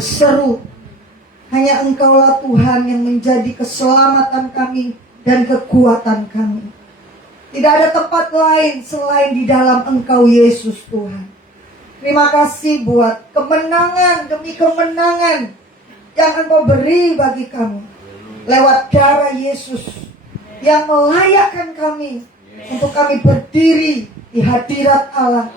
berseru, hanya Engkaulah Tuhan yang menjadi keselamatan kami dan kekuatan kami. Tidak ada tempat lain selain di dalam Engkau Yesus Tuhan. Terima kasih buat kemenangan demi kemenangan yang Engkau beri bagi kami lewat darah Yesus yang melayakkan kami untuk kami berdiri di hadirat Allah,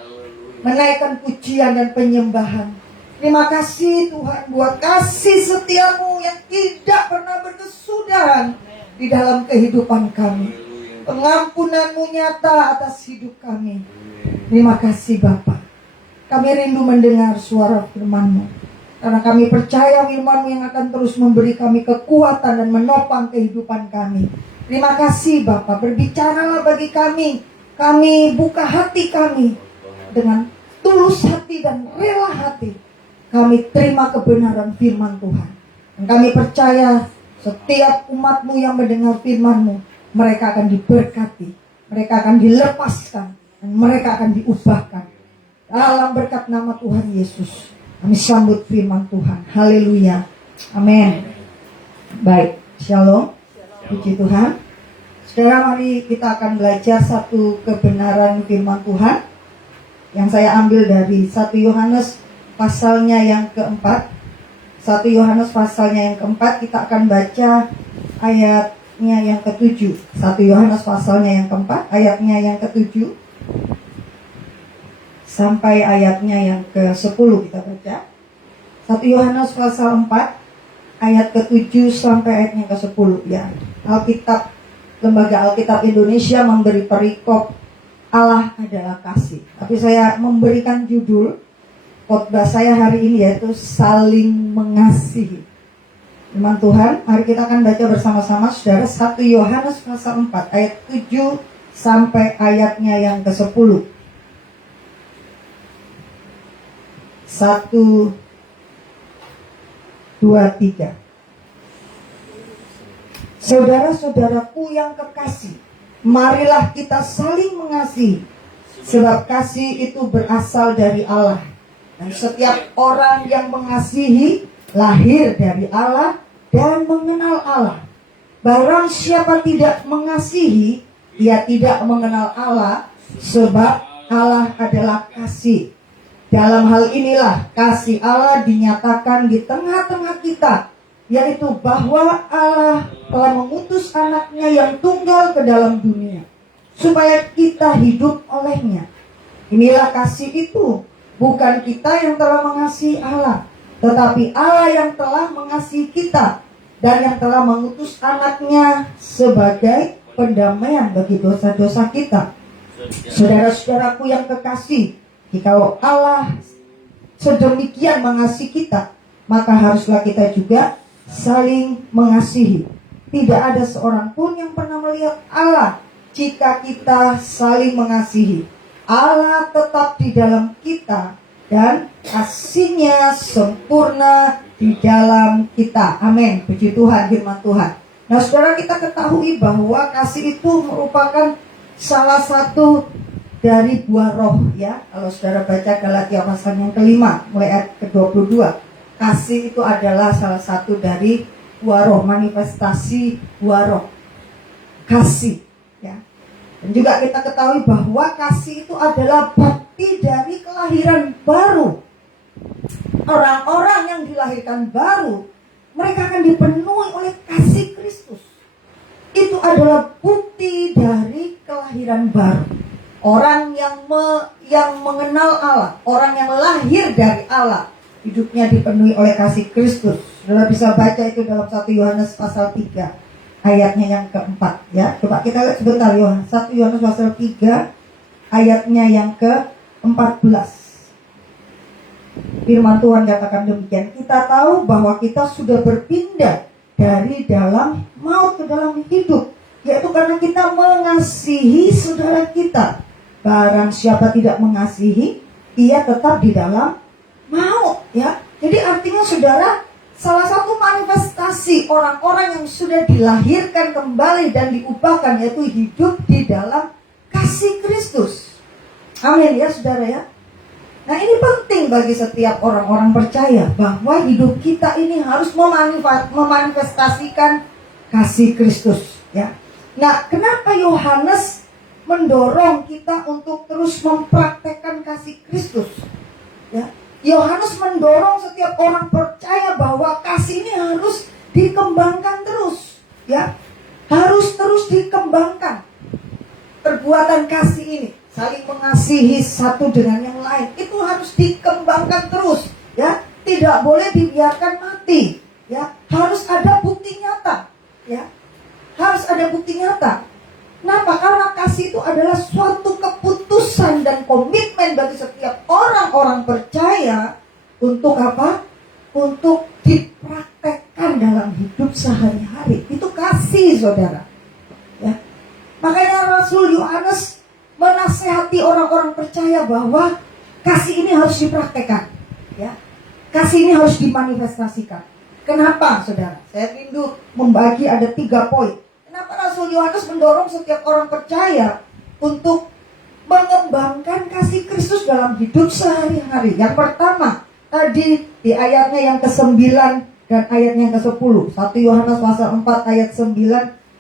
menaikkan pujian dan penyembahan. Terima kasih Tuhan buat kasih setiamu yang tidak pernah berkesudahan di dalam kehidupan kami. Pengampunanmu nyata atas hidup kami. Terima kasih Bapa. Kami rindu mendengar suara firman-Mu, karena kami percaya firman-Mu yang akan terus memberi kami kekuatan dan menopang kehidupan kami. Terima kasih Bapa, berbicaralah bagi kami. Kami buka hati kami dengan tulus hati dan rela hati. Kami terima kebenaran firman Tuhan. Dan kami percaya setiap umat-Mu yang mendengar firman-Mu, mereka akan diberkati, mereka akan dilepaskan, dan mereka akan diubahkan. Dalam berkat nama Tuhan Yesus, kami sambut firman Tuhan. Haleluya. Amin. Baik, shalom. Puji Tuhan. Saudara, mari kita akan belajar satu kebenaran firman Tuhan yang saya ambil dari 1 Yohanes pasalnya yang keempat. 1 Yohanes pasalnya yang keempat, kita akan baca ayatnya yang ke-7. 1 Yohanes pasalnya yang keempat, ayatnya yang ke-7 sampai ayatnya yang ke-10 kita baca. 1 Yohanes pasal 4 ayat ke-7 sampai ayatnya ke-10 ya. Lembaga Alkitab Indonesia memberi perikop Allah adalah kasih. Tapi saya memberikan judul khotbah saya hari ini yaitu saling mengasihi. Firman Tuhan, mari kita akan baca bersama-sama saudara 1 Yohanes pasal 4 ayat 7 sampai ayatnya yang ke-10. 1, 2, 3. Saudara-saudaraku yang kekasih, marilah kita saling mengasihi, sebab kasih itu berasal dari Allah. Dan setiap orang yang mengasihi lahir dari Allah dan mengenal Allah. Barang siapa tidak mengasihi, ia tidak mengenal Allah, sebab Allah adalah kasih. Dalam hal inilah kasih Allah dinyatakan di tengah-tengah kita, yaitu bahwa Allah telah mengutus anaknya yang tunggal ke dalam dunia, supaya kita hidup olehnya. Inilah kasih itu, bukan kita yang telah mengasihi Allah, tetapi Allah yang telah mengasihi kita, dan yang telah mengutus anaknya sebagai pendamaian bagi dosa-dosa kita. Saudara-saudaraku yang kekasih, jikalau Allah sedemikian mengasihi kita, maka haruslah kita juga saling mengasihi. Tidak ada seorang pun yang pernah melihat Allah jika kita saling mengasihi. Allah tetap di dalam kita dan kasih-Nya sempurna di dalam kita. Amin. Puji Tuhan, firman Tuhan. Nah, saudara, kita ketahui bahwa kasih itu merupakan salah satu dari buah roh ya. Kalau saudara baca Galatia pasal yang kelima mulai ayat ke-22, kasih itu adalah salah satu dari buah roh, manifestasi buah roh. Kasih ya. Dan juga kita ketahui bahwa kasih itu adalah bukti dari kelahiran baru. Orang-orang yang dilahirkan baru, mereka akan dipenuhi oleh kasih Kristus. Itu adalah bukti dari kelahiran baru. Orang yang mengenal Allah, orang yang lahir dari Allah, hidupnya dipenuhi oleh kasih Kristus. Saudara bisa baca itu dalam 1 Yohanes pasal 3 ayatnya yang keempat ya. Coba kita lihat sebentar 1 Yohanes pasal 3 ayatnya yang ke-14. Firman Tuhan katakan demikian, kita tahu bahwa kita sudah berpindah dari dalam maut ke dalam hidup, yaitu karena kita mengasihi saudara kita. Barang siapa tidak mengasihi, ia tetap di dalam maut ya. Jadi artinya saudara, salah satu manifestasi orang-orang yang sudah dilahirkan kembali dan diubahkan, yaitu hidup di dalam kasih Kristus. Amin ya saudara ya. Nah, ini penting bagi setiap orang-orang percaya bahwa hidup kita ini harus memanifestasikan kasih Kristus, ya. Nah, kenapa Yohanes mendorong kita untuk terus mempraktekkan kasih Kristus? Ya. Yohanes mendorong setiap orang percaya bahwa kasih ini harus dikembangkan terus, ya. Harus terus dikembangkan. Perbuatan kasih ini, saling mengasihi satu dengan yang lain, itu harus dikembangkan terus, ya. Tidak boleh dibiarkan mati, ya. Harus ada bukti nyata, ya. Harus ada bukti nyata. Kenapa? Karena kasih itu adalah suatu keputusan dan komitmen bagi setiap orang-orang percaya untuk apa? Untuk dipraktekkan dalam hidup sehari-hari. Itu kasih, saudara, ya. Makanya Rasul Yohanes menasehati orang-orang percaya bahwa kasih ini harus dipraktekkan, ya. Kasih ini harus dimanifestasikan. Kenapa, saudara? Saya rindu membagi ada 3 poin. Kenapa Rasul Yohanes mendorong setiap orang percaya untuk mengembangkan kasih Kristus dalam hidup sehari-hari? Yang pertama, tadi di ayatnya yang ke-9 dan ayatnya yang ke-10. 1 Yohanes pasal 4 ayat 9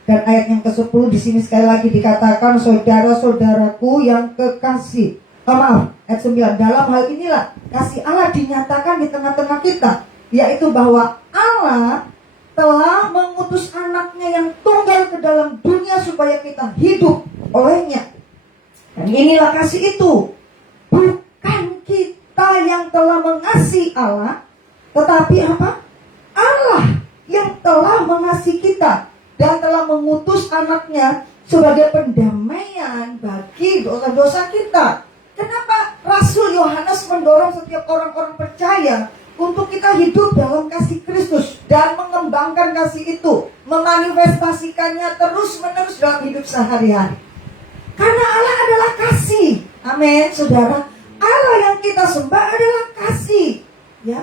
dan ayat yang ke-10 di sini sekali lagi dikatakan, saudara-saudaraku yang kekasih. Ayat 9. Dalam hal inilah kasih Allah dinyatakan di tengah-tengah kita, yaitu bahwa Allah telah mengutus anaknya yang tunggal ke dalam dunia supaya kita hidup olehnya. Dan inilah kasih itu. Bukan kita yang telah mengasihi Allah, tetapi apa? Allah yang telah mengasihi kita dan telah mengutus anaknya sebagai pendamaian bagi dosa-dosa kita. Kenapa Rasul Yohanes mendorong setiap orang-orang percaya untuk kita hidup dalam kasih Kristus dan mengembangkan kasih itu, memanifestasikannya terus-menerus dalam hidup sehari-hari? Karena Allah adalah kasih. Amin, saudara. Allah yang kita sembah adalah kasih, ya.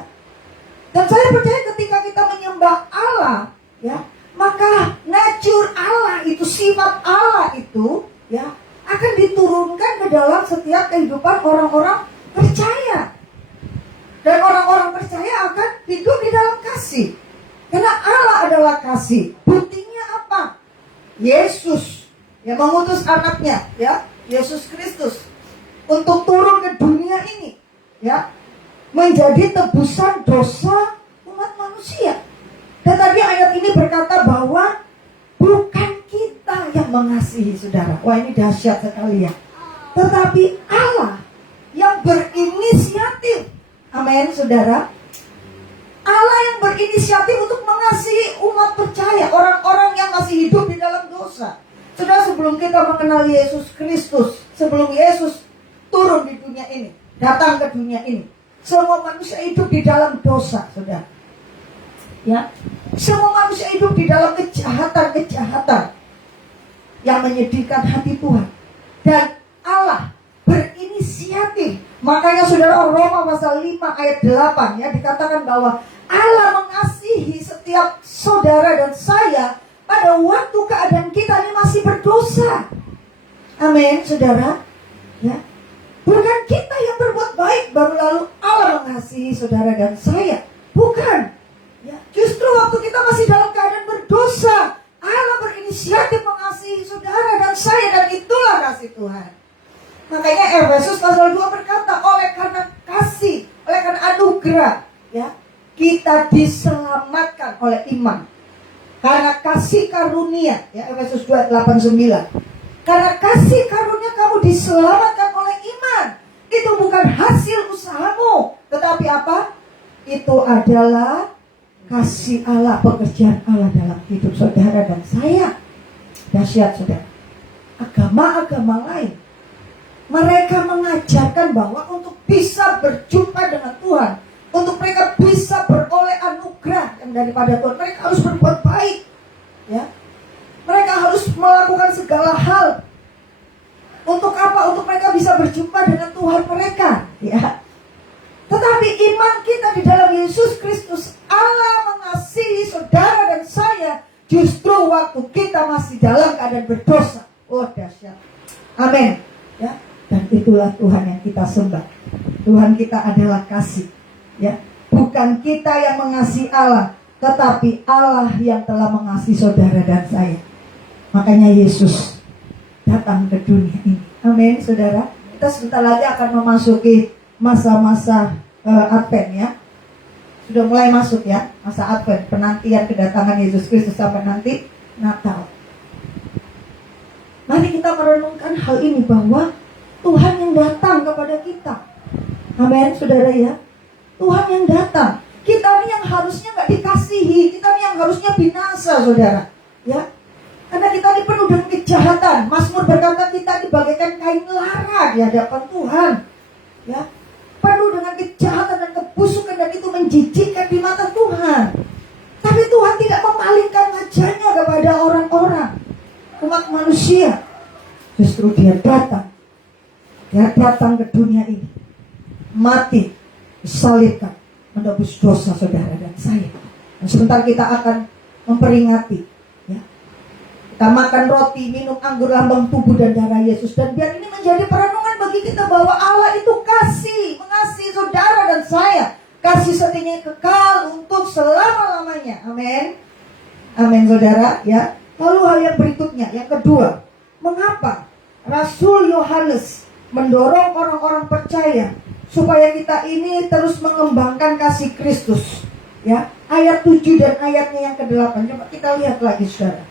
Dan saya percaya ketika kita menyembah Allah, ya, maka nature Allah itu, sifat Allah itu, ya, akan diturunkan ke dalam setiap kehidupan orang-orang percaya. Dan orang-orang percaya akan hidup di dalam kasih. Karena Allah adalah kasih. Buktinya apa? Yesus yang mengutus anaknya, ya, Yesus Kristus, untuk turun ke dunia ini, ya, menjadi tebusan dosa umat manusia. Dan tadi ayat ini berkata bahwa bukan kita yang mengasihi, saudara. Wah, ini dahsyat sekali, ya. Tetapi Allah yang berinisiatif. Amin, saudara. Allah yang berinisiatif untuk mengasihi umat percaya, orang-orang yang masih hidup di dalam dosa. Saudara, sebelum kita mengenal Yesus Kristus, sebelum Yesus turun di dunia ini, datang ke dunia ini, semua manusia hidup di dalam dosa, saudara. Ya, semua manusia hidup di dalam kejahatan-kejahatan yang menyedihkan hati Tuhan. Dan Allah berinisiatif. Makanya saudara, Roma pasal 5 ayat 8, ya, dikatakan bahwa Allah mengasihi setiap saudara dan saya pada waktu keadaan kita ini masih berdosa. Amin, saudara. Ya, bukan kita yang berbuat baik baru lalu Allah mengasihi saudara dan saya. Bukan. Ya, justru waktu kita masih dalam keadaan berdosa, Allah berinisiatif mengasihi saudara dan saya, dan itulah kasih Tuhan. Makanya Efesus pasal 2 berkata, oleh karena kasih, oleh karena anugerah, ya, kita diselamatkan oleh iman. Karena kasih karunia, ya, Efesus 2 ayat 8-9. Karena kasih karunia kamu diselamatkan oleh iman. Itu bukan hasil usahamu, tetapi apa? Itu adalah kasih Allah, pekerjaan Allah dalam hidup saudara dan saya. Dahsyat, saudara. Agama-agama lain, mereka mengajarkan bahwa untuk bisa berjumpa dengan Tuhan, untuk mereka bisa beroleh anugerah yang daripada Tuhan, mereka harus berbuat baik, ya. Mereka harus melakukan segala hal. Untuk apa? Untuk mereka bisa berjumpa dengan Tuhan mereka, ya. Tetapi iman kita di dalam Yesus Kristus, Allah mengasihi saudara dan saya justru waktu kita masih dalam keadaan berdosa. Oh, dahsyat. Amin. Ya. Dan itulah Tuhan yang kita sembah. Tuhan kita adalah kasih. Ya, bukan kita yang mengasihi Allah, tetapi Allah yang telah mengasihi saudara dan saya. Makanya Yesus datang ke dunia ini. Amin, saudara. Kita sebentar lagi akan memasuki masa-masa Advent ya. Sudah mulai masuk ya, masa Advent, penantian kedatangan Yesus Kristus sampai nanti Natal. Mari kita merenungkan hal ini bahwa Tuhan yang datang kepada kita. Amin, saudara ya. Tuhan yang datang. Kita ini yang harusnya gak dikasihi, kita ini yang harusnya binasa, saudara. Ya, karena kita ini penuh dengan kejahatan. Mazmur berkata kita dibagaikan kain lara di hadapan Tuhan. Ya, penuh dengan kejahatan dan kebusukan, dan itu menjijikkan di mata Tuhan. Tapi Tuhan tidak memalingkan wajahnya kepada orang-orang, umat manusia. Justru dia datang ke dunia ini, mati, disalibkan, menebus dosa saudara dan saya. Dan sebentar kita akan memperingati ya. Kita makan roti, minum anggur lambang tubuh dan darah Yesus. Dan biar ini menjadi perenungan bagi kita bahwa Allah itu kasih, mengasihi saudara dan saya. Kasih setianya kekal untuk selama-lamanya. Amin. Amin, saudara ya. Lalu hal yang berikutnya, yang kedua, mengapa Rasul Yohanes mendorong orang-orang percaya supaya kita ini terus mengembangkan kasih Kristus ya. Ayat 7 dan ayatnya yang ke-8. Coba kita lihat lagi, saudara.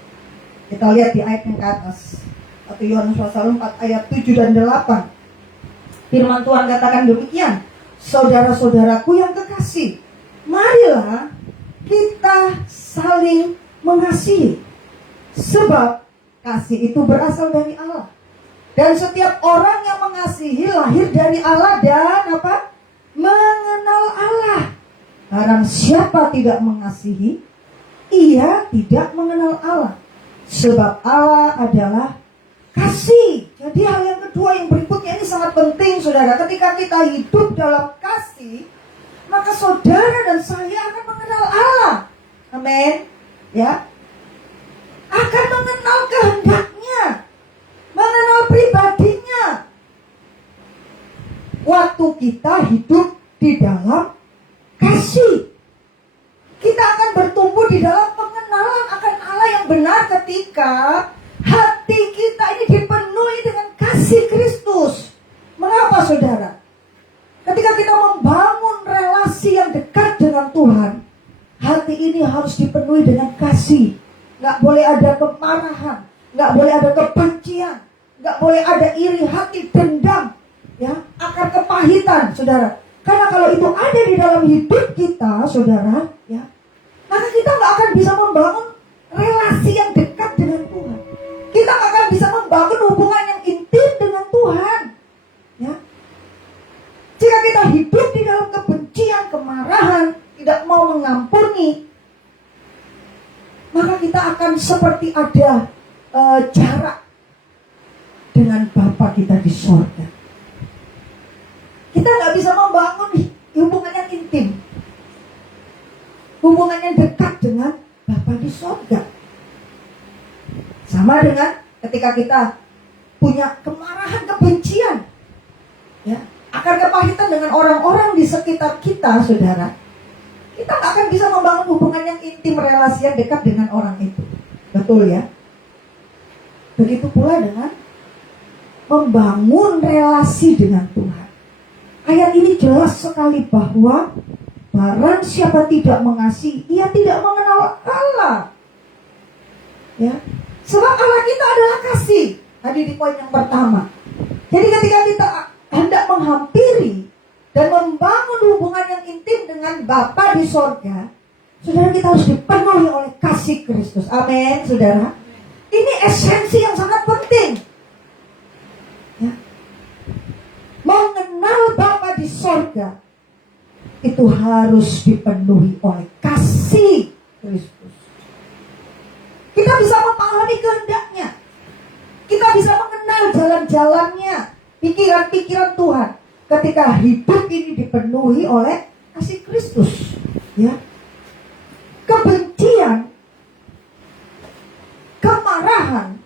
Kita lihat di ayat yang ke atas. 1 Yohanes pasal 4 ayat 7 dan 8. Firman Tuhan katakan demikian. Saudara-saudaraku yang kekasih, marilah kita saling mengasihi, sebab kasih itu berasal dari Allah. Dan setiap orang yang mengasihi lahir dari Allah dan apa? Mengenal Allah. Barang siapa tidak mengasihi, ia tidak mengenal Allah. Sebab Allah adalah kasih. Jadi hal yang kedua yang berikutnya ini sangat penting, saudara. Ketika kita hidup dalam kasih, maka saudara dan saya akan mengenal Allah. Amin. Ya. Akan mengenal kehendaknya, mengenal pribadinya. Waktu kita hidup di dalam kasih, kita akan bertumbuh di dalam pengenalan akan Allah yang benar ketika hati kita ini dipenuhi dengan kasih Kristus. Mengapa, saudara? Ketika kita membangun relasi yang dekat dengan Tuhan, hati ini harus dipenuhi dengan kasih. Gak boleh ada kemarahan, gak boleh ada kebencian, gak boleh ada iri hati, dendam, ya, akar kepahitan, saudara. Karena kalau itu ada di dalam hidup kita, saudara, ya, maka kita gak akan bisa membangun relasi yang dekat dengan Tuhan. Kita gak akan bisa membangun hubungan yang intim dengan Tuhan, ya. Jika kita hidup di dalam kebencian, kemarahan, tidak mau mengampuni, maka kita akan seperti ada jarak dengan Bapa kita di sorga. Kita gak bisa membangun hubungan yang intim, hubungan yang dekat dengan Bapa di sorga. Sama dengan ketika kita punya kemarahan, kebencian, ya, akar kepahitan dengan orang-orang di sekitar kita, saudara, kita gak akan bisa membangun hubungan yang intim, relasi yang dekat dengan orang itu. Betul ya? Begitu pula dengan membangun relasi dengan Tuhan. Ayat ini jelas sekali bahwa barang siapa tidak mengasihi, ia tidak mengenal Allah. Ya, sebab Allah kita adalah kasih. Tadi di poin yang pertama. Jadi ketika kita hendak menghampiri dan membangun hubungan yang intim dengan Bapa di sorga, saudara, kita harus dipenuhi oleh kasih Kristus. Amin, saudara. Ini esensi yang sangat penting. Ya. Mengenal Bapa di sorga itu harus dipenuhi oleh kasih Kristus. Kita bisa memahami kehendaknya, kita bisa mengenal jalan-jalannya, pikiran-pikiran Tuhan, ketika hidup ini dipenuhi oleh kasih Kristus. Ya. Kebencian, kemarahan,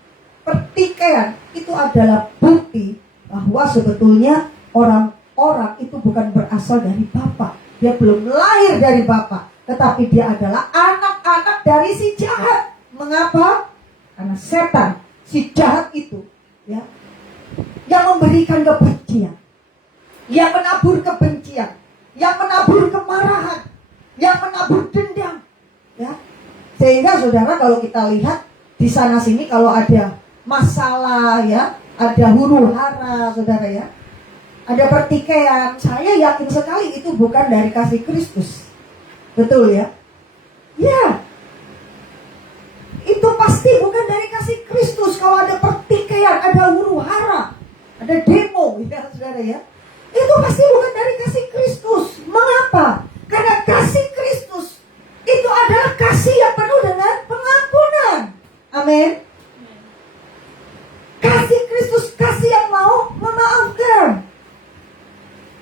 pertikaian itu adalah bukti bahwa sebetulnya orang-orang itu bukan berasal dari Bapa. Dia belum lahir dari Bapa, tetapi dia adalah anak-anak dari si jahat. Mengapa? Karena setan, si jahat itu, ya, yang memberikan kebencian, yang menabur kebencian, yang menabur kemarahan, yang menabur dendam, ya. Sehingga saudara, kalau kita lihat di sana sini, kalau ada masalah, ya, ada huru hara, saudara, ya, ada pertikaian, saya yakin sekali itu bukan dari kasih Kristus. Betul, ya? Ya, itu pasti bukan dari kasih Kristus. Kalau ada pertikaian, ada huru hara, ada demo, ya saudara, ya, itu pasti bukan dari kasih Kristus. Mengapa? Karena kasih Kristus itu adalah kasih yang penuh dengan pengampunan. Amin. Kasih Kristus, kasih yang mau memaafkan.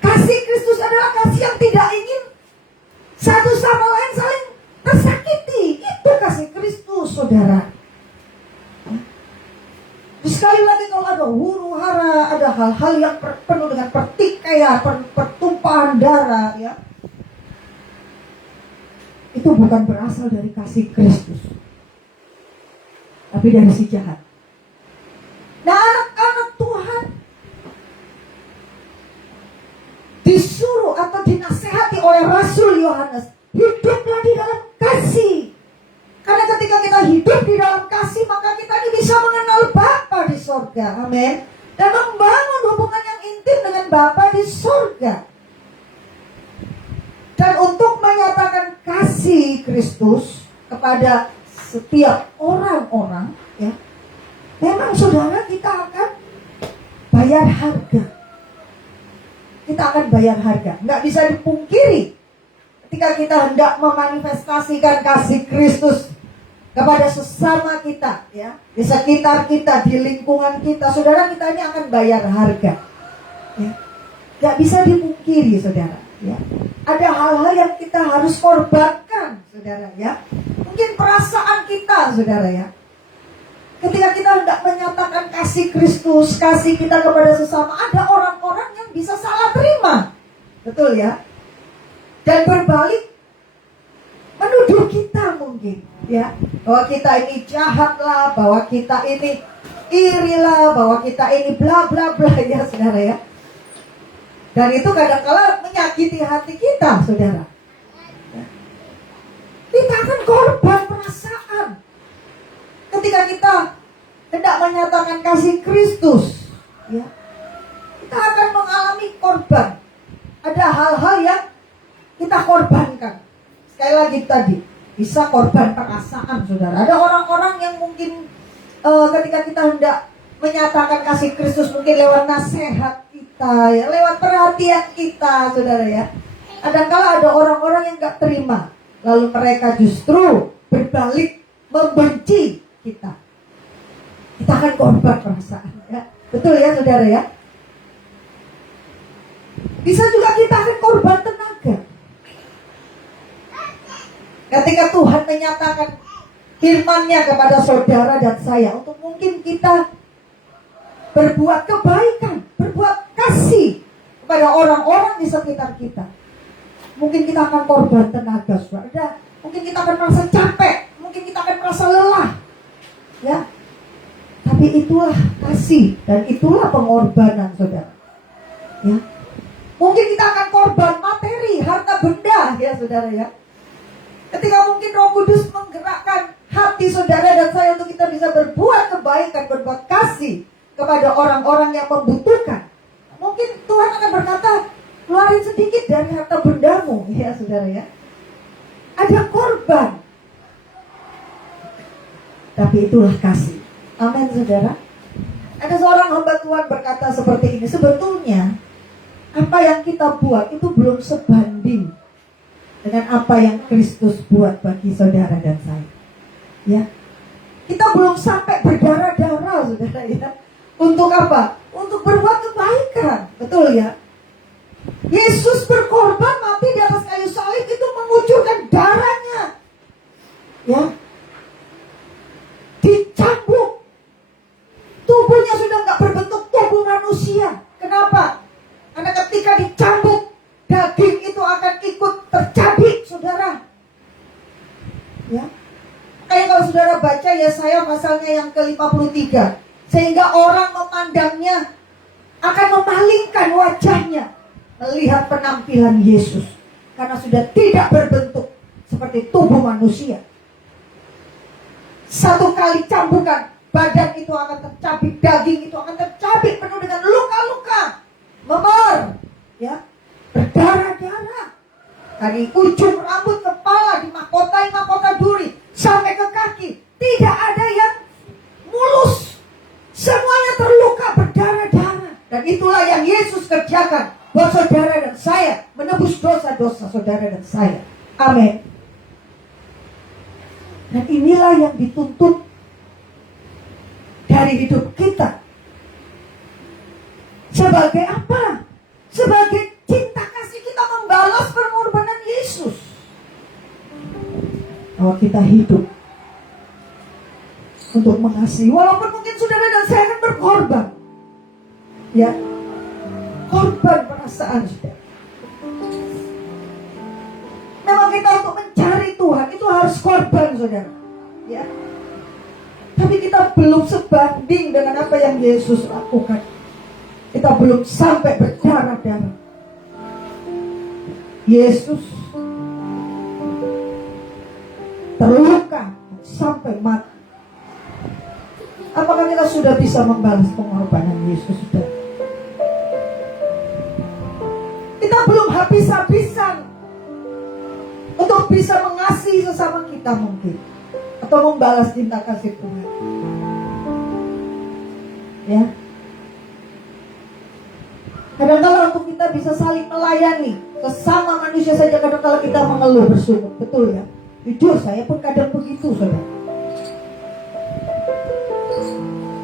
Kasih Kristus adalah kasih yang tidak ingin satu sama lain saling tersakiti. Itu kasih Kristus, saudara. Sekali lagi, kalau ada huru hara, ada hal-hal yang penuh dengan pertikaian, pertumpahan darah, ya, itu bukan berasal dari kasih Kristus, tapi dari si jahat. Nah, anak-anak Tuhan disuruh atau dinasehati oleh Rasul Yohanes, hiduplah di dalam kasih. Karena ketika kita hidup di dalam kasih, maka kita ini bisa mengenal Bapa di sorga. Amin. Dan membangun hubungan yang intim dengan Bapa di sorga. Dan untuk menyatakan kasih Kristus kepada setiap orang-orang, ya, memang saudara, kita akan bayar harga. Kita akan bayar harga. Nggak bisa dipungkiri, ketika kita hendak memanifestasikan kasih Kristus kepada sesama kita, ya, di sekitar kita, di lingkungan kita, saudara, kita ini akan bayar harga. Ya. Nggak bisa dipungkiri, saudara. Ya. Ada hal-hal yang kita harus korbankan, saudara, ya. Mungkin perasaan kita, saudara, ya. Ketika kita hendak menyatakan kasih Kristus, kasih kita kepada sesama, ada orang-orang yang bisa salah terima. Betul, ya. Dan berbalik menuduh kita mungkin, ya, bahwa kita ini jahat lah, bahwa kita ini iri lah, bahwa kita ini bla bla bla, ya saudara, ya. Dan itu kadang-kala menyakiti hati kita, saudara, ya. Kita akan korban perasaan ketika kita hendak menyatakan kasih Kristus, ya. Kita akan mengalami korban. Ada hal-hal yang kita korbankan. Sekali lagi tadi, bisa korban perasaan, saudara. Ada orang-orang yang mungkin ketika kita hendak menyatakan kasih Kristus, mungkin lewat nasihat kita, ya, lewat perhatian kita, saudara, ya. Kadang-kala ada orang-orang yang gak terima, lalu mereka justru berbalik membenci kita. Kita akan korban perasaan, ya. Betul, ya saudara, ya. Bisa juga kita akan korban tenaga. Ketika Tuhan menyatakan firman-Nya kepada saudara dan saya, untuk mungkin kita berbuat kebaikan, berbuat kasih kepada orang-orang di sekitar kita, mungkin kita akan korban tenaga, saudara. Mungkin kita akan merasa capek, mungkin kita akan merasa lelah, ya. Tapi itulah kasih dan itulah pengorbanan, saudara, ya. Mungkin kita akan korban materi, harta benda, ya saudara, ya. Ketika mungkin Roh Kudus menggerakkan hati saudara dan saya untuk kita bisa berbuat kebaikan, berbuat kasih kepada orang-orang yang membutuhkan, mungkin Tuhan akan berkata, keluarin sedikit dari harta bendamu, ya saudara, ya. Ada korban, tapi itulah kasih. Amin, saudara. Ada seorang hamba Tuhan berkata seperti ini, sebetulnya apa yang kita buat itu belum sebanding dengan apa yang Kristus buat bagi saudara dan saya, ya. Kita belum sampai berdarah-darah, saudara, ya. Untuk apa? Untuk berbuat kebaikan, betul, ya. Yesus berkorban mati di atas kayu salib itu mengucurkan darahnya, ya. Dicambuk, tubuhnya sudah gak berbentuk tubuh manusia, pasalnya yang ke-53. Sehingga orang memandangnya akan memalingkan wajahnya melihat penampilan Yesus, karena sudah tidak berbentuk seperti tubuh manusia. Satu kali cambukan, badan itu akan tercabik, daging itu akan tercabik penuh dengan luka-luka, memar, ya, berdarah-darah. Dari ujung rambut kepala dimahkotai mahkota duri sampai ke kaki, tidak ada yang mulus. Semuanya terluka, berdarah-darah. Dan itulah yang Yesus kerjakan buat saudara dan saya, menebus dosa-dosa saudara dan saya. Amin. Dan inilah yang dituntut dari hidup kita. Sebagai apa? Sebagai cinta kasih kita membalas pengorbanan Yesus. Kalau kita hidup untuk mengasihi, walaupun mungkin saudara dan saya akan berkorban, ya, korban perasaan saudara. Memang kita untuk mencari Tuhan itu harus korban saudara, ya. Tapi kita belum sebanding dengan apa yang Yesus lakukan. Kita belum sampai berdarah-darah. Yesus terluka sampai mati. Apakah kita sudah bisa membalas pengorbanan Yesus sudah? Kita belum habis-habisan untuk bisa mengasihi sesama kita mungkin, atau membalas cinta kasih Tuhan. Ya. Kadang-kala untuk kita bisa saling melayani sesama manusia saja, kadang-kala kita mengeluh bersungut, betul ya? Jujur, saya pun kadang begitu, saudara.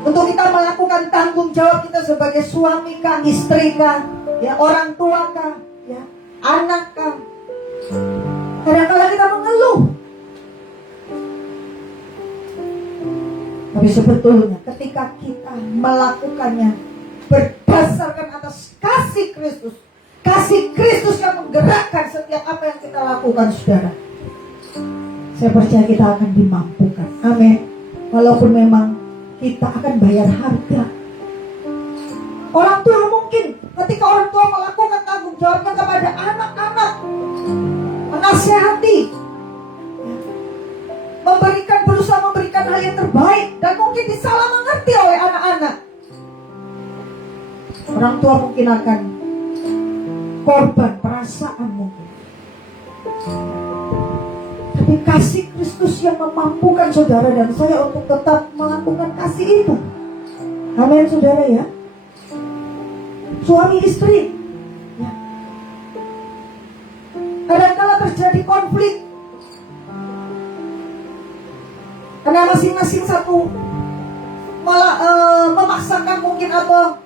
Untuk kita melakukan tanggung jawab kita sebagai suami kah, istri kah, ya, orang tua kah, ya, anak kah, kadang-kala kita mengeluh. Tapi sebetulnya ketika kita melakukannya berdasarkan atas kasih Kristus yang menggerakkan setiap apa yang kita lakukan, saudara, saya percaya kita akan dimampukan. Amin. Walaupun memang kita akan bayar harga. Orang tua mungkin ketika orang tua melakukan tanggung jawabnya kepada anak-anak, menasihati, berusaha memberikan hal yang terbaik, dan mungkin disalah mengerti oleh anak-anak. Orang tua mungkin akan korban perasaan mungkin. Tapi kasih Kristus yang memampukan saudara dan saya untuk tetap melakukan kasih itu. Amin saudara ya. Suami istri, ya. Kadang-kala terjadi konflik karena masing-masing satu malah memaksakan mungkin, atau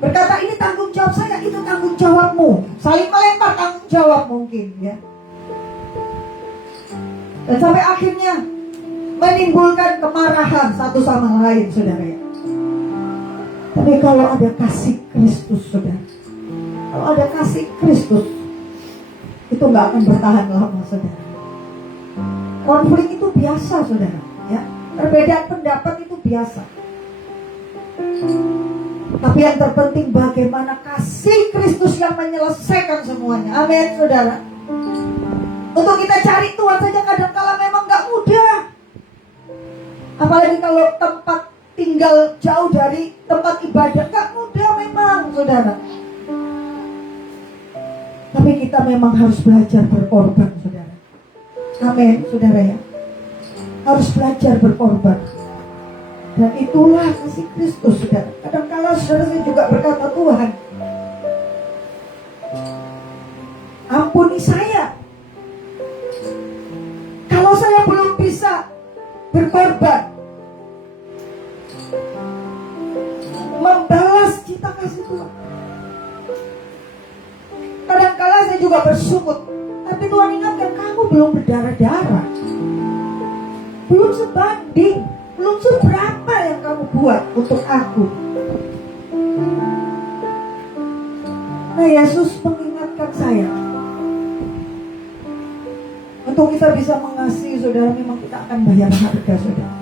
berkata ini tanggung jawab saya, itu tanggung jawabmu. Saling melempar tanggung jawab mungkin, ya. Dan sampai akhirnya menimbulkan kemarahan satu sama lain, saudara ya. Tapi kalau ada kasih Kristus, saudara, kalau ada kasih Kristus, itu gak akan bertahan lama, saudara. Konflik itu biasa, saudara, ya. Perbedaan pendapat itu biasa. Tapi yang terpenting bagaimana kasih Kristus yang menyelesaikan semuanya. Amin, saudara. Untuk kita cari Tuhan saja kadang-kala memang gak mudah. Apalagi kalau tempat tinggal jauh dari tempat ibadah, gak mudah memang, saudara. Tapi kita memang harus belajar berkorban, saudara. Amin, saudara ya. Harus belajar berkorban. Dan itulah kasih Kristus, saudara. Kadang-kala saudara saya juga berkata, Tuhan, ampuni saya. Kalau saya belum bisa berkorban, membalas cinta kasih Tuhan. Kadang-kala saya juga bersungut, tapi Tuhan ingatkan, kamu belum berdarah-darah, belum sebanding, belum seberapa yang kamu buat untuk aku. Nah, Yesus mengingatkan saya, untuk kita bisa mengasihi saudara, memang kita akan bayar harga, saudara.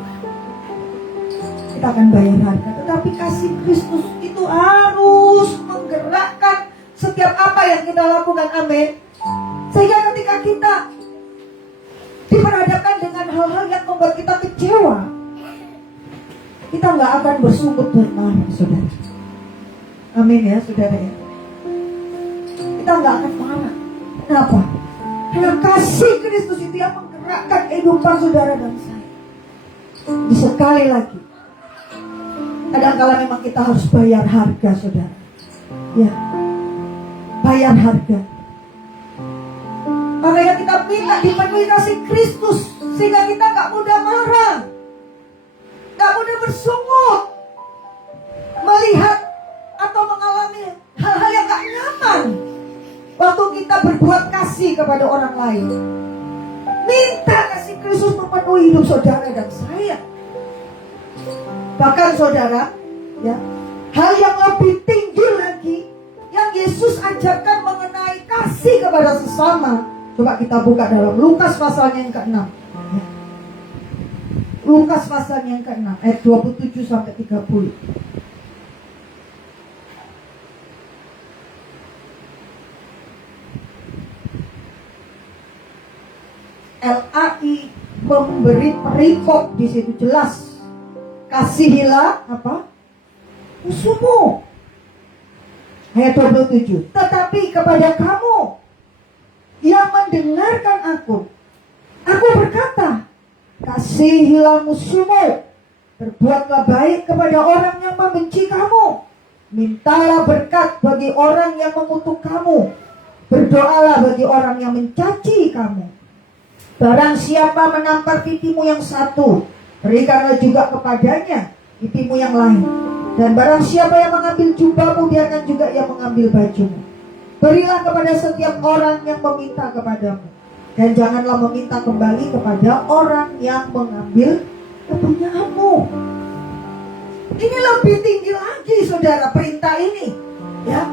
kita akan bayar harga. Tetapi kasih Kristus itu harus menggerakkan setiap apa yang kita lakukan. Amin. Sehingga ketika kita diperhadapkan dengan hal-hal yang membuat kita kecewa, kita nggak akan bersungut dan marah, saudara. Amin ya, saudara ya. Kita nggak akan marah. Kenapa? Karena kasih Kristus itu yang menggerakkan kehidupan saudara dan saya. Sekali lagi, kadang-kala memang kita harus bayar harga, saudara. Ya, bayar harga. Makanya kita minta dipenuhi kasih Kristus, sehingga kita gak mudah marah, gak mudah bersungut, melihat atau mengalami hal-hal yang gak nyaman waktu kita berbuat kasih kepada orang lain. Minta kasih Kristus memenuhi hidup saudara dan saya. Bahkan saudara, ya, hal yang lebih tinggi lagi yang Yesus ajarkan mengenai kasih kepada sesama. Coba kita buka dalam Lukas pasalnya yang ke-6. Lukas pasalnya yang ke-6 ayat 27 sampai 30. LAI memberi perikop di situ jelas. Kasihilah apa? Musuhmu. Ayat 27. Tetapi kepada kamu yang mendengarkan aku berkata, kasihilah musuhmu, berbuatlah baik kepada orang yang membenci kamu, mintalah berkat bagi orang yang mengutuk kamu, berdoalah bagi orang yang mencaci kamu. Barang siapa menampar pipimu yang satu, berikanlah juga kepadanya pipimu yang lain. Dan barang siapa yang mengambil jubahmu, biarkan juga ia mengambil bajumu. Berilah kepada setiap orang yang meminta kepadamu, dan janganlah meminta kembali kepada orang yang mengambil kepunyaanmu. Ini lebih tinggi lagi, saudara, perintah ini, ya,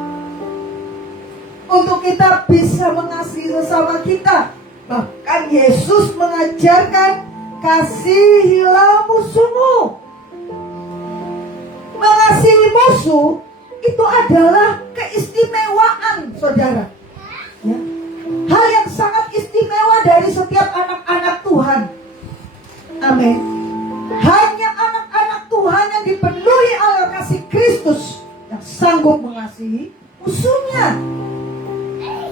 untuk kita bisa mengasihi sesama kita. Bahkan Yesus mengajarkan, kasihilah musuhmu. Mengasihi musuh itu adalah keistimewaan, saudara, ya. Hal yang sangat istimewa dari setiap anak-anak Tuhan. Amin. Hanya anak-anak Tuhan yang dipenuhi oleh kasih Kristus yang sanggup mengasihi musuhnya.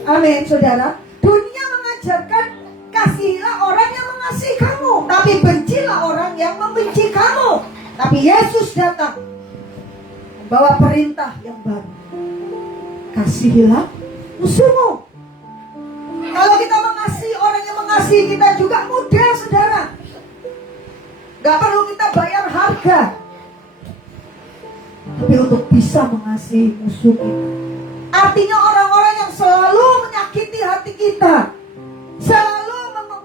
Amin, saudara. Dunia mengajarkan, kasihilah orang yang mengasihi kamu, tapi bencilah orang yang membenci kamu. Tapi Yesus datang membawa perintah yang baru. Kasihilah musuhmu. Kalau kita mengasihi orang yang mengasihi kita juga mudah, saudara. Gak perlu kita bayar harga. Tapi untuk bisa mengasihi musuh kita, artinya orang-orang yang selalu menyakiti hati kita, selalu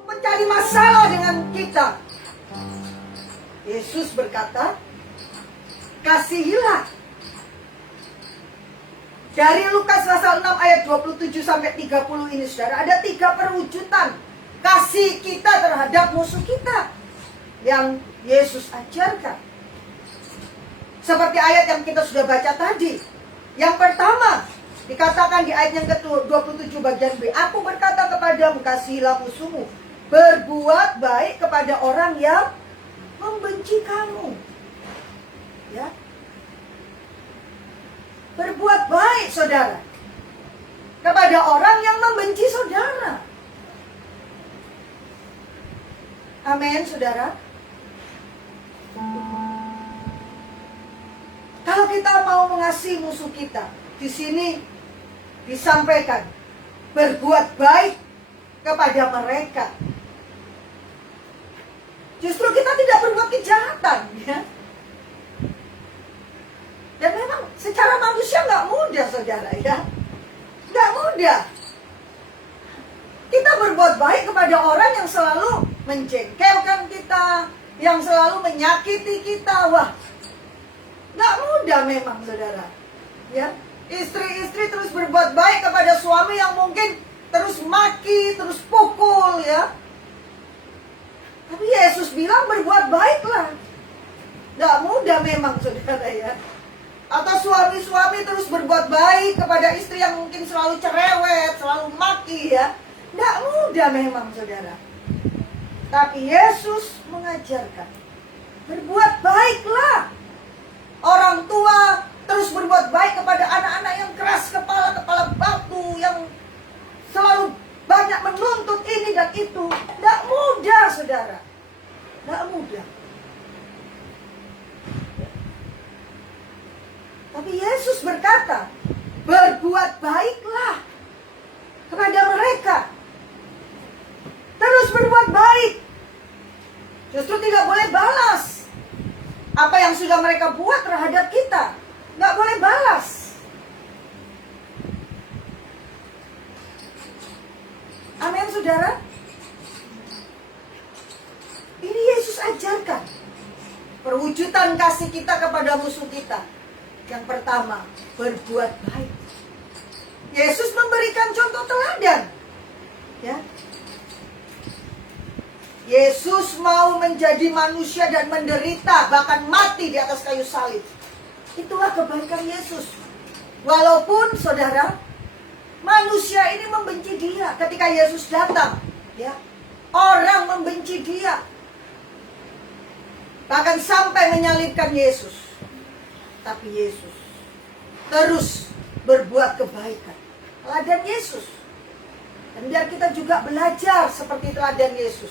mencari masalah dengan kita, Yesus berkata, kasihilah. Dari Lukas pasal 6 ayat 27 sampai 30 ini, saudara, ada 3 perwujudan kasih kita terhadap musuh kita yang Yesus ajarkan. Seperti ayat yang kita sudah baca tadi. Yang pertama, dikatakan di ayat yang ke-27 bagian B, aku berkata kepadamu, kasihilah musuhmu, berbuat baik kepada orang yang membenci kamu. Ya. Berbuat baik, saudara, kepada orang yang membenci saudara. Amin, saudara. Kalau kita mau mengasihi musuh kita, di sini disampaikan berbuat baik kepada mereka. Justru kita tidak berbuat kejahatan, ya. Dan memang secara manusia nggak mudah, saudara, ya. Nggak mudah. Kita berbuat baik kepada orang yang selalu menjengkelkan kita, yang selalu menyakiti kita. Wah, nggak mudah memang, saudara. Ya, istri-istri terus berbuat baik kepada suami yang mungkin terus maki, terus pukul, ya. Tapi Yesus bilang berbuat baiklah. Tidak mudah memang saudara ya. Atau suami-suami terus berbuat baik kepada istri yang mungkin selalu cerewet, selalu maki ya. Tidak mudah memang saudara. Tapi Yesus mengajarkan, berbuat baiklah. Orang tua terus berbuat baik kepada anak-anak yang keras kepala, kepala batu, yang selalu banyak menuntut ini dan itu. Tidak mudah saudara. Tidak mudah. Tapi Yesus berkata, berbuat baiklah kepada mereka. Terus berbuat baik. Justru tidak boleh balas apa yang sudah mereka buat terhadap kita. Nggak boleh balas. Amin saudara. Ini Yesus ajarkan perwujudan kasih kita kepada musuh kita. Yang pertama, berbuat baik. Yesus memberikan contoh teladan. Ya. Yesus mau menjadi manusia dan menderita, bahkan mati di atas kayu salib. Itulah kebaikan Yesus. Walaupun saudara, manusia ini membenci dia ketika Yesus datang. Ya. Orang membenci dia. Bahkan sampai menyalibkan Yesus. Tapi Yesus terus berbuat kebaikan. Teladan Yesus. Dan biar kita juga belajar seperti teladan Yesus.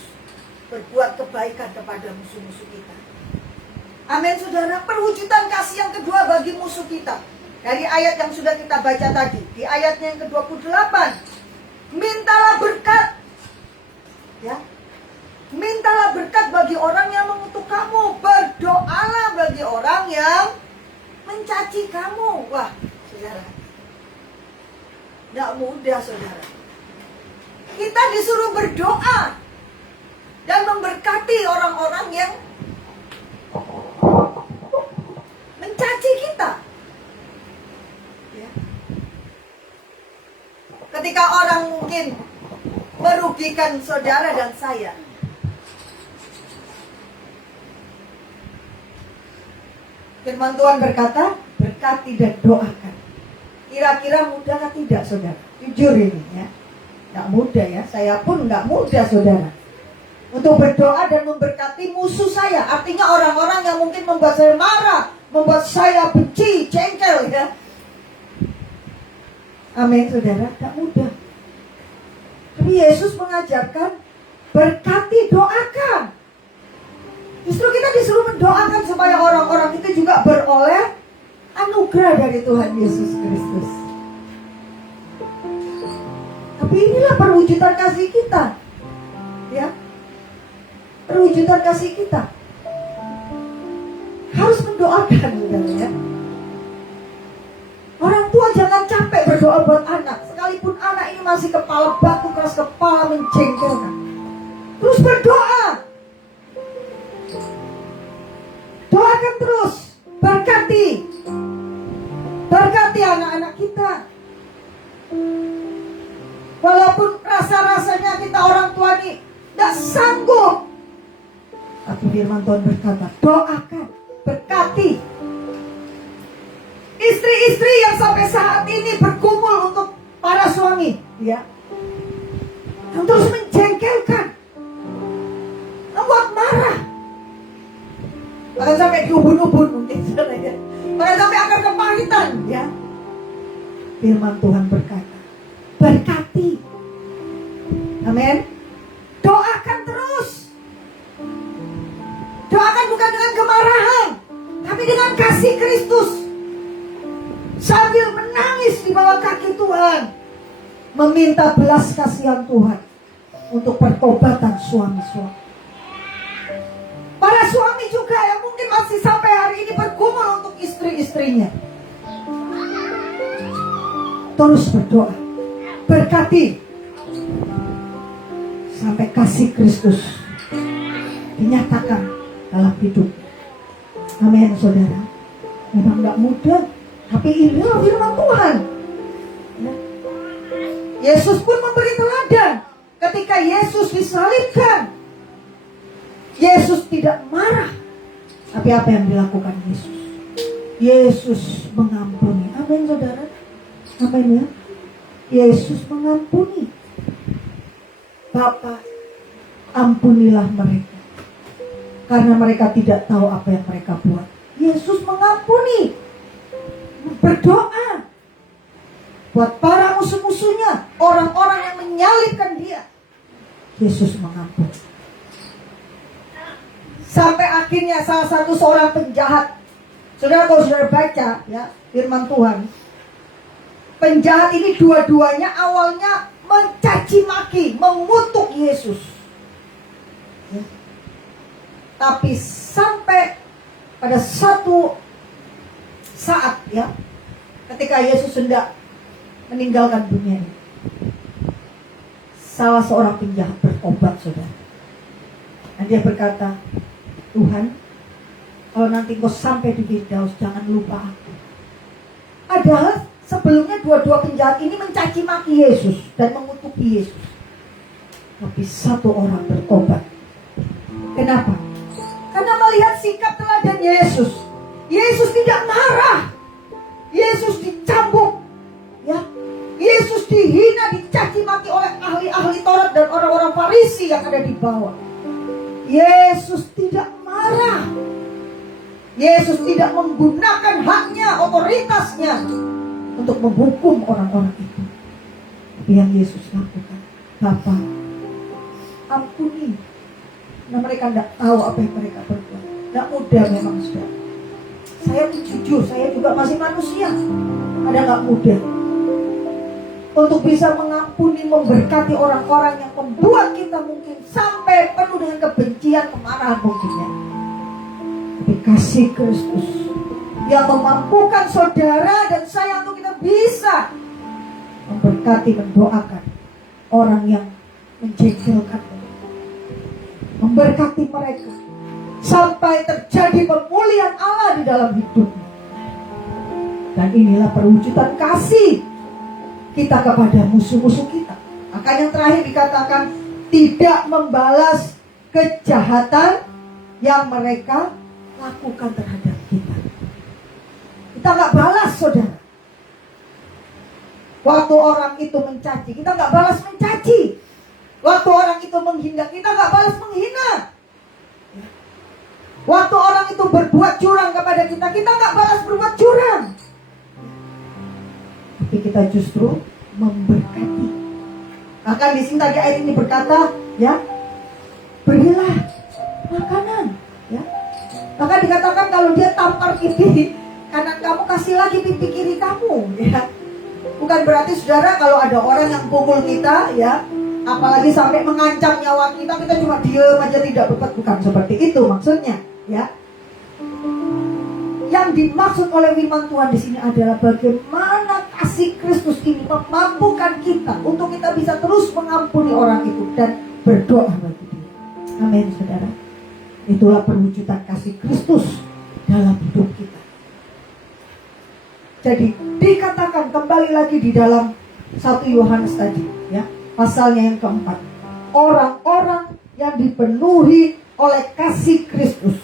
Berbuat kebaikan kepada musuh-musuh kita. Amin saudara. Perwujudan kasih yang kedua bagi musuh kita. Dari ayat yang sudah kita baca tadi. Di ayatnya yang ke-28. Mintalah berkat. Ya. Mintalah berkat bagi orang yang mengutuk kamu. Berdoalah bagi orang yang mencaci kamu. Wah, saudara, tidak mudah saudara. Kita disuruh berdoa dan memberkati orang-orang yang mencaci kita. Ya. Ketika orang mungkin merugikan saudara dan saya, firman Tuhan berkata, berkati dan doakan. Kira-kira mudah atau tidak saudara? Jujur ini ya. Tidak mudah ya. Saya pun tidak mudah saudara. Untuk berdoa dan memberkati musuh saya. Artinya orang-orang yang mungkin membuat saya marah, membuat saya benci, jengkel ya. Amin saudara. Tidak mudah. Tapi Yesus mengajarkan, berkati, doakan. Justru kita disuruh mendoakan supaya orang-orang itu juga beroleh anugerah dari Tuhan Yesus Kristus. Tapi inilah perwujudan kasih kita. Ya. Perwujudan kasih kita. Harus mendoakan ya. Orang tua jangan capek berdoa buat anak. Sekalipun anak ini masih kepala batu, keras kepala, menjengkelkan. Terus berdoa. Doakan terus, berkati anak-anak kita. Walaupun rasa-rasanya kita orang tua ini tidak sanggup, tapi firman Tuhan berkata, doakan, berkati. Istri-istri yang sampai saat ini bergumul untuk para suami, ya, yang terus menjengkelkan, membuat marah. Bahkan sampai diubun-ubun mungkin ya. Bahkan sampai akar kepahitan ya. Firman Tuhan berkata, berkati. Amin. Doakan terus. Doakan bukan dengan kemarahan, tapi dengan kasih Kristus. Sambil menangis di bawah kaki Tuhan, meminta belas kasihan Tuhan untuk pertobatan suami-suami. Para suami juga yang mungkin masih sampai hari ini bergumul untuk istri-istrinya, terus berdoa, berkati, sampai kasih Kristus dinyatakan dalam hidup. Amin saudara. Memang gak mudah, tapi inilah firman Tuhan. Yesus pun memberi teladan. Ketika Yesus disalibkan, Yesus tidak marah Tapi apa yang dilakukan Yesus? Yesus mengampuni. Amin saudara. Amin ya. Yesus mengampuni. Bapa, ampunilah mereka, karena mereka tidak tahu apa yang mereka buat. Yesus mengampuni. Berdoa buat para musuh-musuhnya, orang-orang yang menyalibkan dia. Yesus mengampuni. Sampai akhirnya salah satu seorang penjahat. Saudara, kalau saudara baca ya firman Tuhan, penjahat ini dua-duanya awalnya mencaci maki, mengutuk Yesus. Ya. Tapi sampai pada satu saat ya, ketika Yesus hendak meninggalkan dunia ini, salah seorang penjahat bertobat, saudara. Dan dia berkata, Tuhan, kalau nanti kau sampai di Firdaus, jangan lupa aku. Padahal sebelumnya dua-dua penjahat ini mencaci maki Yesus dan mengutuki Yesus. Tapi satu orang bertobat. Kenapa? Karena melihat sikap teladan Yesus. Yesus tidak marah. Yesus dicambuk. Ya. Yesus dihina, dicaci maki oleh ahli-ahli Taurat dan orang-orang Farisi yang ada di bawah. Yesus tidak marah. Yesus tidak menggunakan haknya, otoritasnya untuk menghukum orang-orang itu. Tapi yang Yesus lakukan, Bapa, ampuni. Nah, mereka tidak tahu apa yang mereka berbuat. Tidak mudah memang, saudara. Saya jujur, saya juga masih manusia. Ada nggak mudah untuk bisa mengampuni, memberkati orang-orang yang membuat kita mungkin sampai penuh dengan kebencian, kemarahan mungkinnya. Tapi kasih Kristus yang memampukan saudara dan saya untuk kita bisa memberkati, mendoakan orang yang menjengkelkan, memberkati mereka sampai terjadi pemulihan Allah di dalam hidupnya. Dan inilah perwujudan kasih kita kepada musuh-musuh kita. Maka yang terakhir dikatakan, tidak membalas kejahatan yang mereka lakukan terhadap kita. Kita nggak balas, saudara. Waktu orang itu mencaci, kita nggak balas mencaci. Waktu orang itu menghina, kita nggak balas menghina. Waktu orang itu berbuat curang kepada kita, kita nggak balas berbuat curang. Tapi kita justru memberkati. Bahkan di sini tadi ayat ini berkata, ya, berilah makanan, ya. Maka dikatakan kalau dia tampar pipi kanan kamu, kasih lagi pipi kiri kamu, ya. Bukan berarti saudara kalau ada orang yang pukul kita, ya, apalagi sampai mengancam nyawa kita, kita cuma diam aja tidak berbuat. Bukan seperti itu maksudnya, ya. Yang dimaksud oleh firman Tuhan di sini adalah bagaimana kasih Kristus ini memampukan kita untuk kita bisa terus mengampuni orang itu dan berdoa bagi dia. Amin, saudara. Itulah perwujudan kasih Kristus dalam hidup kita. Jadi dikatakan kembali lagi di dalam 1 Yohanes tadi, ya, pasalnya yang keempat, orang-orang yang dipenuhi oleh kasih Kristus,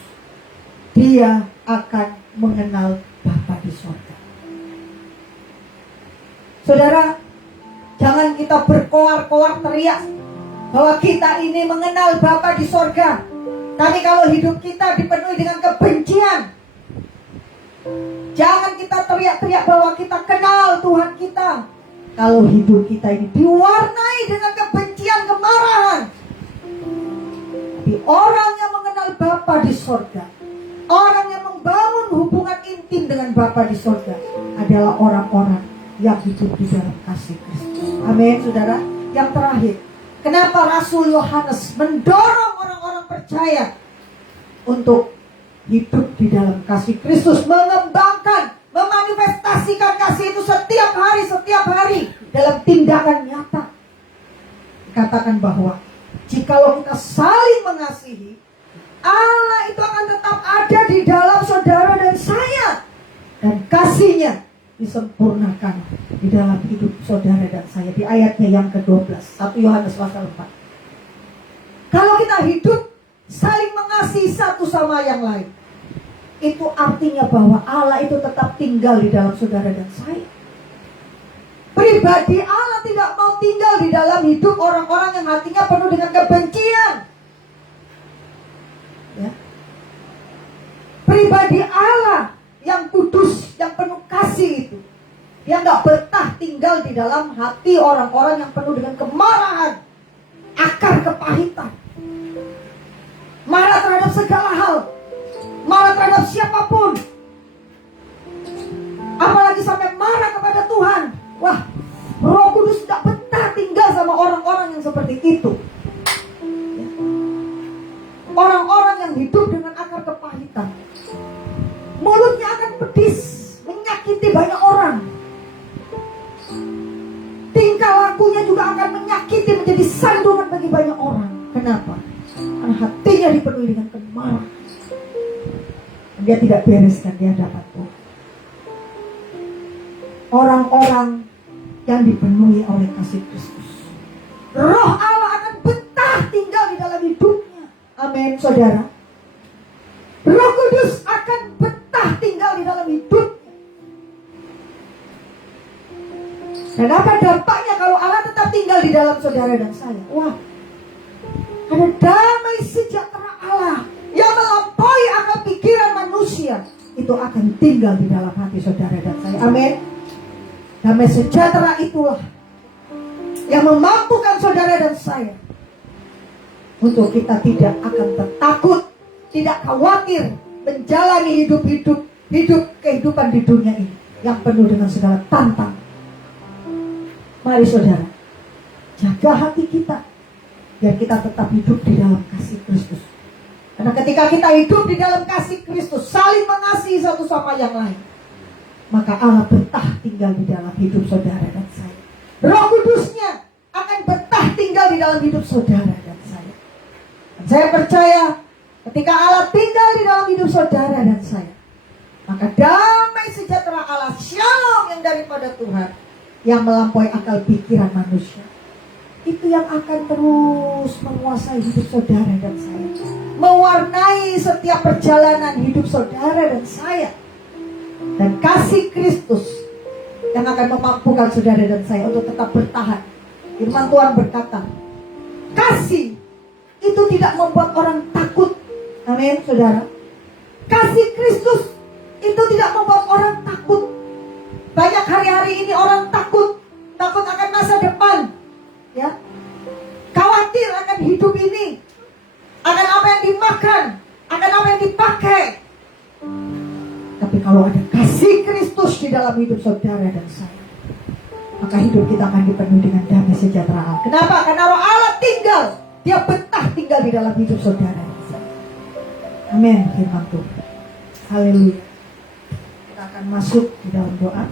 dia akan mengenal Bapa di sorga. Saudara, jangan kita berkoar-koar teriak bahwa kita ini mengenal Bapa di sorga, tapi kalau hidup kita dipenuhi dengan kebencian, jangan kita teriak-teriak bahwa kita kenal Tuhan kita. Kalau hidup kita ini diwarnai dengan kebencian, kemarahan, tapi orang yang mengenal Bapa di sorga, orang yang membangun hubungan intim dengan Bapa di sorga adalah orang-orang yang hidup di dalam kasih Kristus. Amin, saudara. Yang terakhir, kenapa Rasul Yohanes mendorong orang-orang percaya untuk hidup di dalam kasih Kristus, mengembangkan, memanifestasikan kasih itu setiap hari dalam tindakan nyata. Dikatakan bahwa jikalau kita saling mengasihi, Allah itu akan tetap ada di dalam saudara dan saya, dan kasih-Nya disempurnakan di dalam hidup saudara dan saya. Di ayatnya yang ke-12, 1 Yohanes pasal 4. Kalau kita hidup saling mengasihi satu sama yang lain, itu artinya bahwa Allah itu tetap tinggal di dalam saudara dan saya. Pribadi Allah tidak mau tinggal di dalam hidup orang-orang yang hatinya penuh dengan kebencian. Ya. Pribadi Allah yang kudus, yang penuh kasih itu, yang gak betah tinggal di dalam hati orang-orang yang penuh dengan kemarahan, akar kepahitan, marah terhadap segala hal, marah terhadap siapapun, apalagi sampai marah kepada Tuhan. Wah, Roh Kudus tidak betah tinggal sama orang-orang yang seperti itu. Orang-orang yang hidup dengan akar kepahitan, mulutnya akan pedis, menyakiti banyak orang. Tingkah lakunya juga akan menyakiti, menjadi sandungan bagi banyak orang. Kenapa? Karena hatinya dipenuhi dengan kemarahan. Dia tidak bereskan di hadapan Tuhan. Orang-orang yang dipenuhi oleh kasih Kristus, Roh Allah akan betah tinggal di dalam hidupnya. Amin, saudara. Roh Kudus akan betah tinggal di dalam hidupnya. Dan apa dampaknya kalau Allah tetap tinggal di dalam saudara dan saya? Wah, ada damai sejahtera Allah yang melampaui akal pikiran manusia. Itu akan tinggal di dalam hati saudara dan saya. Amin. Damai sejahtera itulah yang memampukan saudara dan saya untuk kita tidak akan takut, tidak khawatir menjalani hidup kehidupan di dunia ini yang penuh dengan segala tantangan. Mari saudara, jaga hati kita biar kita tetap hidup di dalam kasih Kristus. Karena ketika kita hidup di dalam kasih Kristus, saling mengasihi satu sama yang lain, maka Allah betah tinggal di dalam hidup saudara dan saya. Roh Kudusnya akan betah tinggal di dalam hidup saudara dan saya. Dan saya percaya ketika Allah tinggal di dalam hidup saudara dan saya, maka damai sejahtera Allah, shalom yang daripada Tuhan, yang melampaui akal pikiran manusia, itu yang akan terus menguasai hidup saudara dan saya, mewarnai setiap perjalanan hidup saudara dan saya. Dan kasih Kristus yang akan memampukan saudara dan saya untuk tetap bertahan. Firman Tuhan berkata, kasih itu tidak membuat orang takut. Amin, saudara. Kasih Kristus itu tidak membuat orang takut. Banyak hari-hari ini orang takut akan masa depan, ya, khawatir akan hidup ini, akan apa yang dimakan, akan apa yang dipakai. Tapi kalau ada kasih Kristus di dalam hidup saudara dan saya, maka hidup kita akan dipenuhi dengan damai sejahtera Allah. Kenapa? Karena Roh Allah tinggal, Dia betah tinggal di dalam hidup saudara dan saya. Amin, firman Tuhan. Haleluya. Kita akan masuk di dalam doa.